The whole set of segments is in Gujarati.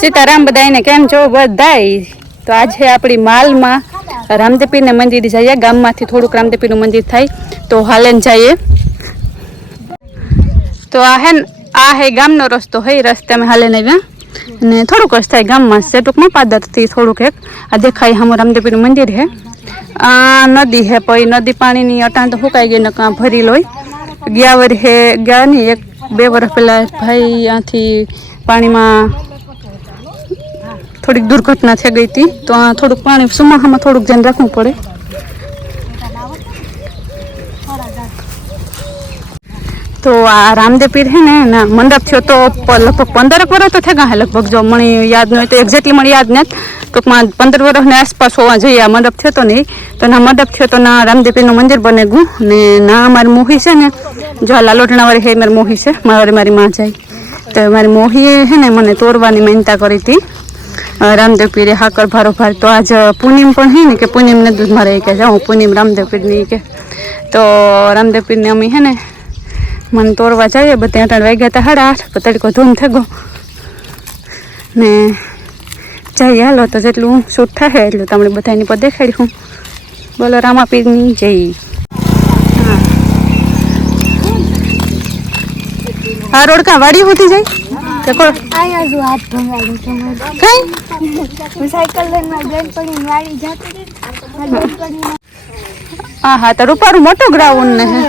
સીતારાम બધાને કેમ છો બધાય? તો આજે આપણી માલમાં રામદેવપીરને મંદિર જઈએ. ગામમાંથી થોડુંક રામદેવપીરનું મંદિર થાય તો હાલેન જઈએ. તો આ હે ગામનો રસ્તો હે. રસ્તે અમે હાલેન આવ્યા અને થોડુંક જ થાય ગામમાં છે ટૂંકમાં પાદરથી થોડુંક એક આ દેખાય હમ રામદેવપીરનું મંદિર હે. આ નદી હે પછી નદી પાણીની અટાણ તો સુકાઈ ગઈ ને કાં ભરી લોય ગયા વર્ષે ગયા નહીં 1-2 વર્ષ પહેલાં ભાઈ ત્યાંથી પાણીમાં થોડીક દુર્ઘટના થઈ ગઈ હતી. તો આ થોડુંક પાણી ચોમાસામાં થોડુંક ધ્યાન રાખવું પડે. તો આ રામદેવપીર છે ને ના મંડપ થયો તો લગભગ 15 વર્ષ તો થઈ ગયા લગભગ. જો મને યાદ ન હોય તો એક્ઝેક્ટલી મને યાદ નથી. ટૂંકમાં 15 વર્ષની આસપાસ હોવા જોઈએ. આ મંડપ થયો તો નહીં તો ના મંડપ થયો તો ના રામદેવપીરનું મંદિર બને ગયું. ને ના મારી મોહી છે ને જો લાલોટણાવાળી હે મારી મોહી છે. મારી માં જાય તો મારી મોહીએ છે ને મને તોડવાની માનતા કરી હતી રામદેવપીરે હાકર ભારો ભાર. તો આજ પૂનમ પણ હે ને કે પૂનમને દૂધ મારે કે હું પૂનમ રામદેવપીરની કે તો રામદેવપીરને અમે હે ને મને તોડવા જઈએ. બધા 8 વાગ્યા હતા 8:30 તડકો ધૂમ થઈ ગયો ને જઈએ. હાલો તો જેટલું શૂટ થાય એટલું તમને બધાની પર દેખાડ્યું. બોલો રામાપીરની જય. આ રોડ કાં વાડી હોતી જાય કે કોણ? આયા જો હાથ ભંગાડ્યો તમારે કઈ સાયકલ લઈને ગઈ પડી વાડી જાતી હતી. હા તો રૂપારું મોટું ગ્રાઉન્ડ ને હે.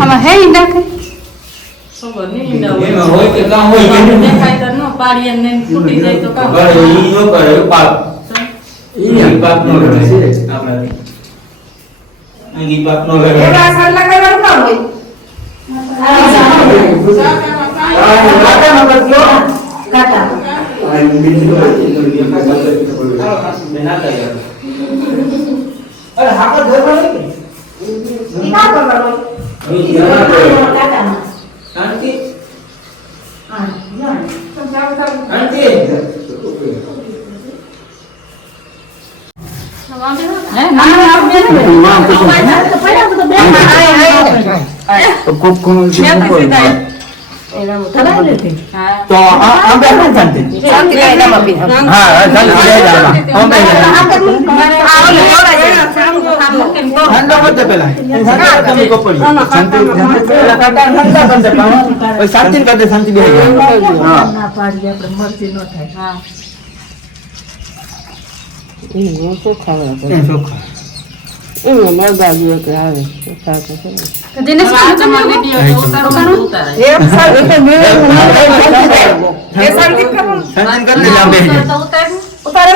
આમાં હે ઈંડા કે ખબર નહીં ઈંડા હોય કે કામ હોય કે દેખાય તો નો પાડીએ ને ફૂટી જાય તો કામ કરે. ઈ નો કરે પાક ઈ પાક નો કરે છે આપણાથી. અહીં પાક નો કરે એવા સલ્લા કરવાનું કામ હોય. કાકા નો બદલો કાકા આ બીજું બેનાતા યાર. અરે હાકો ધરવા નહીં ઈ કા કરવાનું ઈ કાકા શાંતિ હા જાણ શાંતિ હે ના આપણે તો પડ્યા તો બે આય તો કોક કોણ છે તો આ બે ના શાંતિ શાંતિ લઈ જવા પી હા શાંતિ લઈ જવા અમે ઠંડો મત પેલા તમે કો પડી શાંતિ પેલા કાકા ઠંડા કરતે ઓય શાંતિ કરતે શાંતિ બે હા ના પાડી આપણે મરજી ન થાય હા ઈ તો ખાવા એ ચોખા એ મરદાજી કે આવે ચોખા કે દિનેશ તમારો વિડિયો ઉતારો એક સાલ એટલે મે એ શાંતિ કરો શાંતિ કરી લાંબે ઉતારે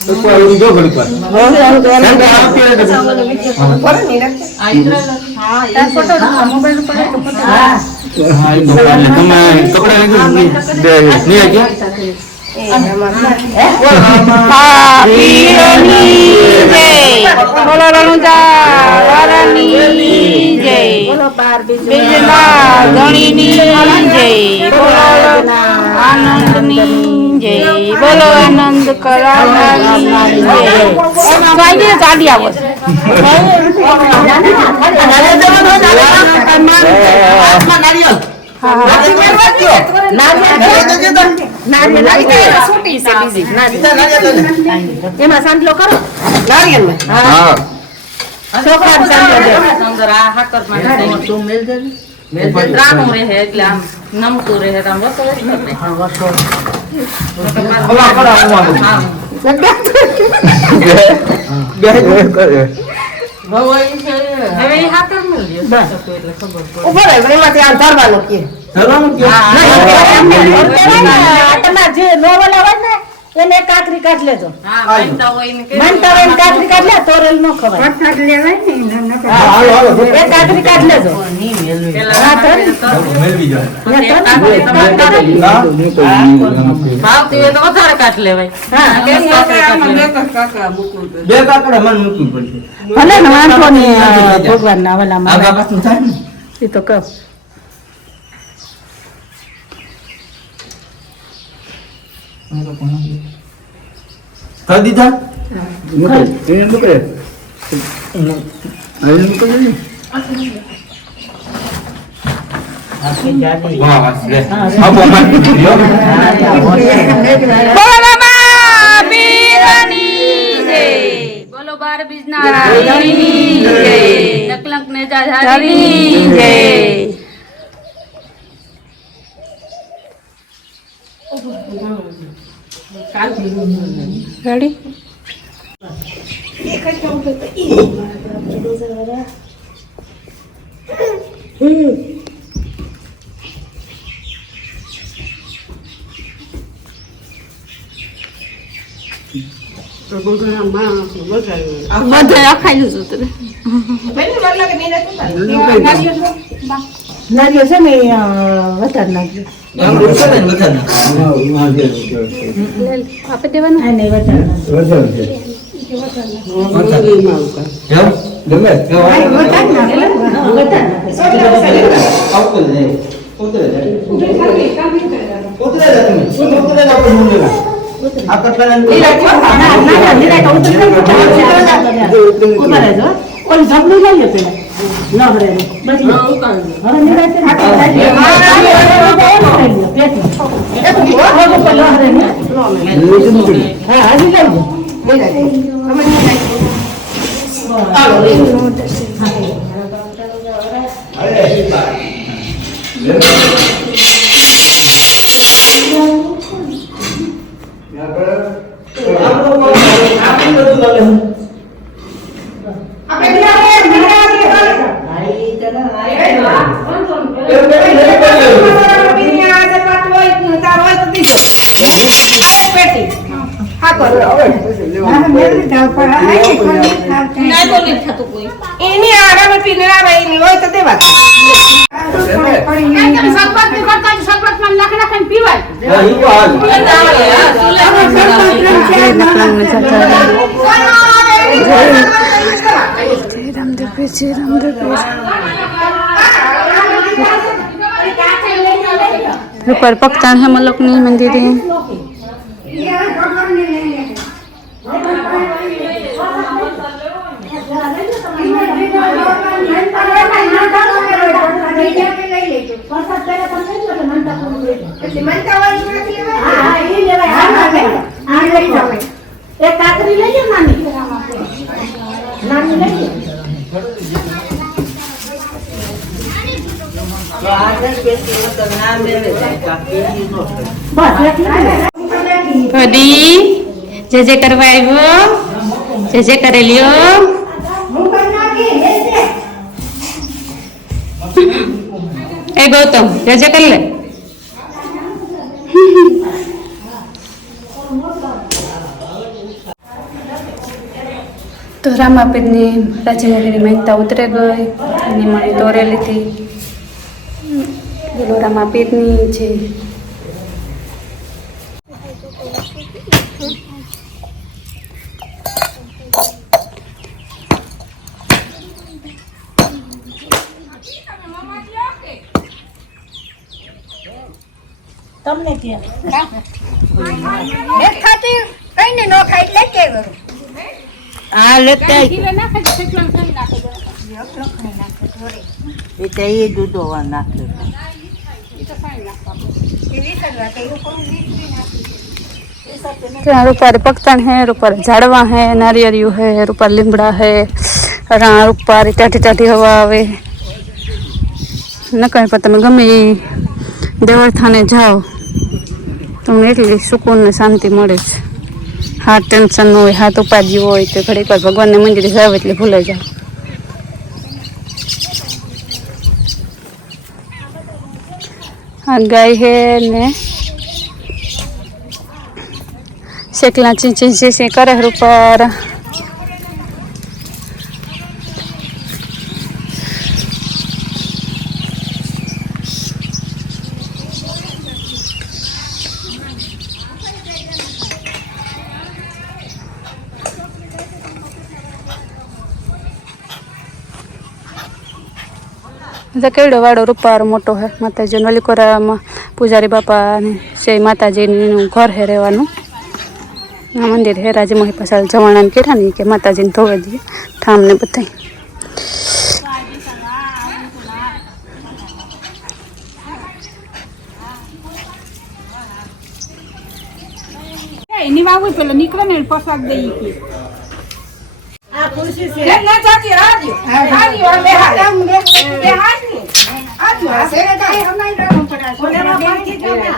તો કોઈ જો ઘડી પર બોલો રણુજા વારાની જય બીજના ગણીની જય બોલો આનંદની જય બોલો આનંદ કરાવવાની જય સાંજે ચાલી આવો એમાં સાંજલો કરો જે નોવલ આવે ને એને કાકરી કાઢ લેજો કાકરી કાઢ લે તોરેલ નો ખવાય કાકરી કાઢ લેજો વધારે કાઢ લેવાય બે કાકડા મન મૂકવું પડશે ભલે ને વાંધો નહીં ભગવાન ના વલામાં એ તો કર કરી દીધા બોલો બાર બીજના નકલંક ને જાધારી જય રેડી બધા ખાઈ લીધું નારિયેળ છે ને વધારે નાખજો આપે દેવાનું આ નહીં વધારે ऊपर पकतान है मलकनी मंदिर जे जे करवायो जे जे करेलियो ए गौतम जे जे कर ले તો રામાપીરની રાજાની માનતા ઉતરે ગઈ, એની મણી દોરેલી હતી. બોલો રામાપીરની છે. તમને ત્યાં આ લેતા એ દૂધો નાખે ऊपर पकतन है, ऊपर झाड़वा है, नारियरियो है, ऊपर लीमड़ा है, ऊपर टाटी टाटी हवा आवे न कहीं पर तमे गमे देवस्थाने जाओ તમને એટલી સુકૂન ને શાંતિ મળે છે. હાથ ટેન્શન ન હોય, હાથ ઉપાધિ હોય તો ઘડીક વાર ભગવાનને મંદિરે જાવ એટલે ભૂલાઈ જાવ. આ ગાય હે ને શેકલા ચીંચી જે કરે ઉપર. केवड़ो वाड़ो रूपार मोटो है. माताजी वलीकोरा पुजारी बापा ने से माताजी घर है रहवानुं. आ मंदिर है राजे मोही पासा जवाना ने कीधा ने के माताजी ने धोवे दिए ठाम ने बधाई. એની વાવું પેલો નીકળે ને પ્રસાદ દઈ કે આ ખુરશી છે ના ચાચી આજો આજો બે હાથ બે હાથ ને આજો આ સેરે કાઈ હમણાં રામ પડા કોલેમાં પાંચી જતા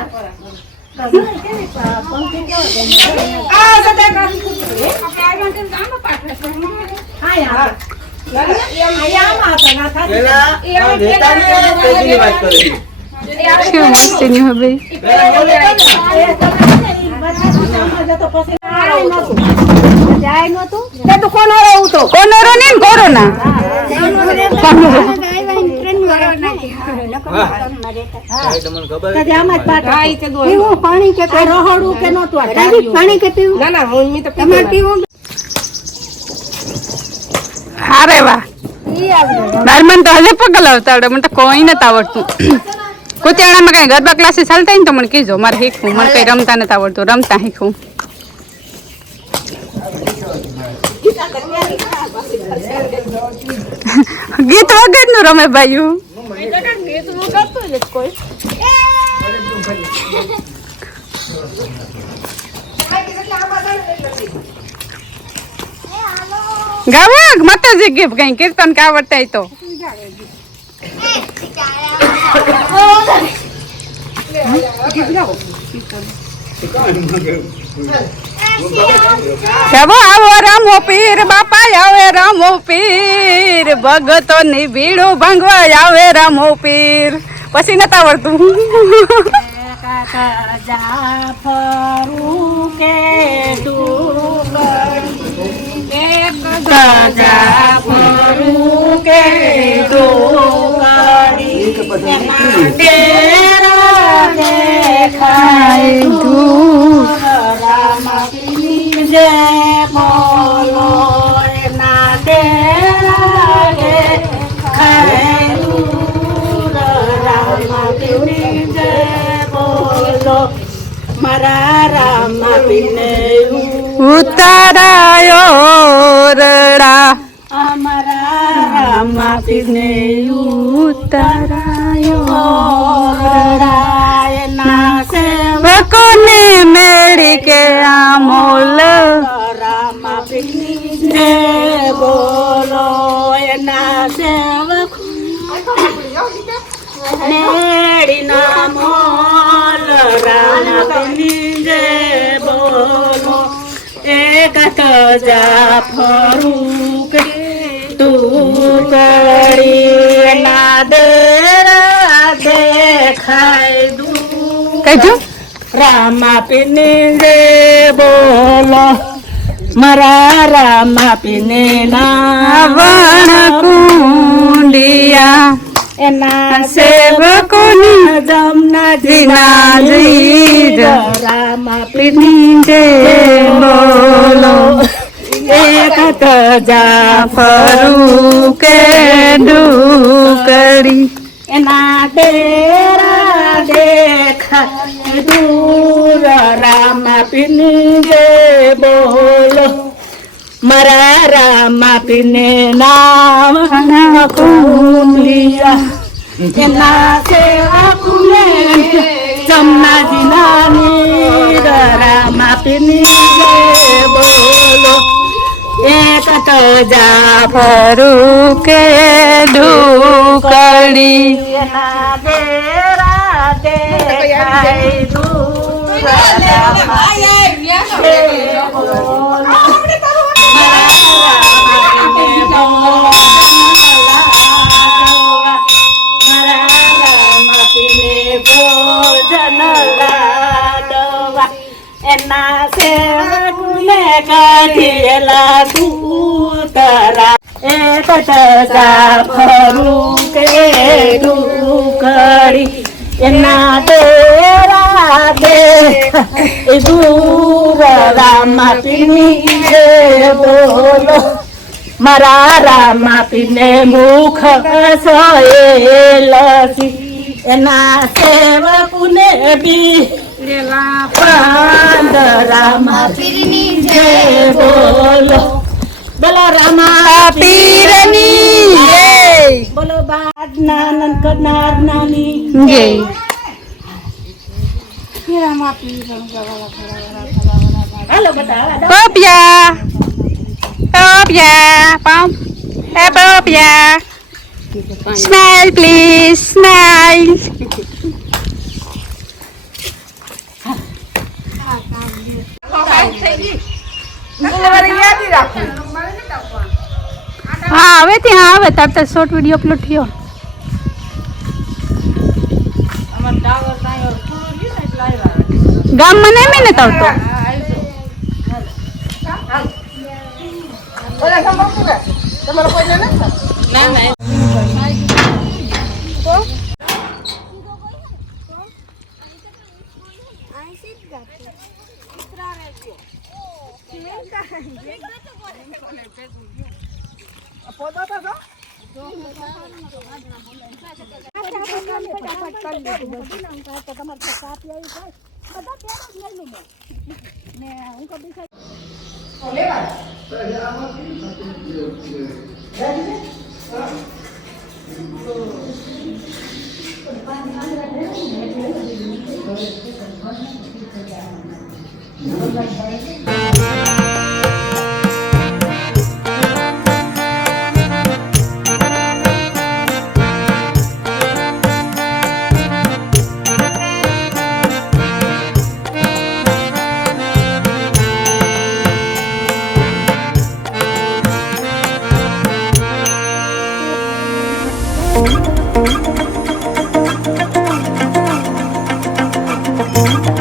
આ સદા કાઈ કુતરે આપણે આ માટે ગામ પાટલે હા યાર આયામાં હતા ના થાય પેલા દેતાની વાત કરે કેવું મસ્તી ની હવે કોનોરો ને કોરોના હારે વાહ બારમન તો હજે પગલ આવતા આવડે. મને તો કોઈ નથી આવડતું. કુતિયાણામાં કઈ ગરબા ક્લાસીસ ચાલતા ને તો મને કીજો, મારે શીખવું. મને કઈ રમતા નથી આવડતું, રમતા શીખવું. ગીત વગર નું રમે ભાઈ. ગાવા માતાજી ગીત કઈ કીર્તન કા આવડતા તો જવો આવો રામો પીર બાપા આવે રામો પીર ભગતો ની ભીડું ભાંગવા આવે રામો પીર. પછી નતા આવડતું. મારા રામા પીને ઉતારાયો રડા, અમારા રામા પીને ઉતારાયો રડાય ના સેવકોને મેળી કે આમોલ. રામા પીને બોલો એના સેવક મેળી ના મોલ. રામા પીને બોલો એક જા ફરું કે તું કરી ના દેરા દેખાય દું. કહેજો રામા પીને રે બોલો મારા રામા પીને ના વણ કુંડિયા એના સેવકોની જમના જીર રામા પીને બોલો એક તજા ફરું કે ડુકડી એના ડેરા દેખાય દૂર રામા પીને રે બોલો મારા રામા પીને નામ કુંડિયા એના સેવકને જમનાજી નાની રામા પીને રે બોલો એક તજા ફરું કે ડુકડી એના ડેરા દેખાય દૂર રામા એના સેવકને કાઢેલા દૂતરા એક તજા ફરું કે ડુકડી એના તેરા દે દૂર રામા પીની રે બોલો મારા રામા પીને મુખ સોયેલસી એના સેવકને બી પાંદ રામા પીની જય બોલો બોલો રામા પીરની જય બોલો બાદ નાનન કરનાર નાની જય હાલો બટા પોપિયા પોપિયા પામ એ પોપિયા સ્માઈલ પ્લીઝ સ્માઈલ હા હવે ત્યાં આવે તાર શોર્ટ વિડીયો અપલોડ થયો ગામમાં નહીં મહેનત આવતો Thank you.